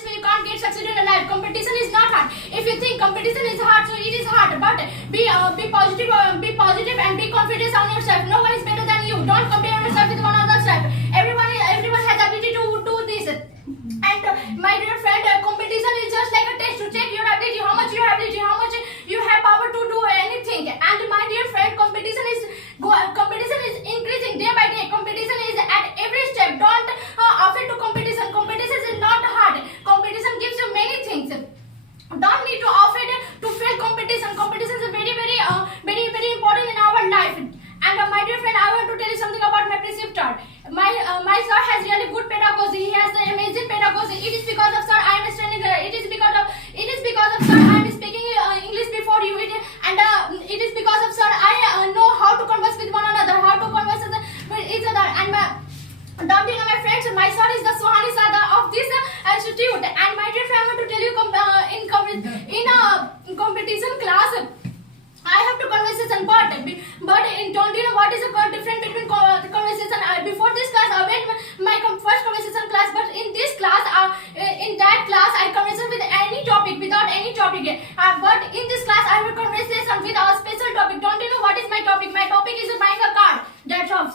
this way you can't get succeed in life. Competition is not hard. If you think competition is hard, so it is hard. But be positive and be confident on yourself. No one is better than you. Don't compare yourself with one another self. Everyone has ability to do this. And my dear friend, competition is just like a test to check your ability, how much you have power to do anything. And my dear friend, competition is increasing day by day. Competition is at every step. Don't afraid to competition. Competition is not hard. Competition gives you many things. Don't need to afraid to fail competition. Competition is very important in our life. And my dear friend, I want to tell you something about my preceptor. My sir has really good pedagogy. He has amazing pedagogy. It is because of sir I am standing there. It is because of sir I am speaking English before you. It is because of sir I know how to converse with one another, how to converse with each other. And don't you know, my friends, my sir is the Suhani Sada of this institute. And my dear friend, I want to tell you in a competition class, I have to conversation, but don't you know what is the difference between conversation? Before this class, I went my first conversation class, but in this class, in that class, I conversation with any topic without any topic. But in this class, I have a conversation with a special topic. Don't you know what is my topic? My topic is buying a car. That's all.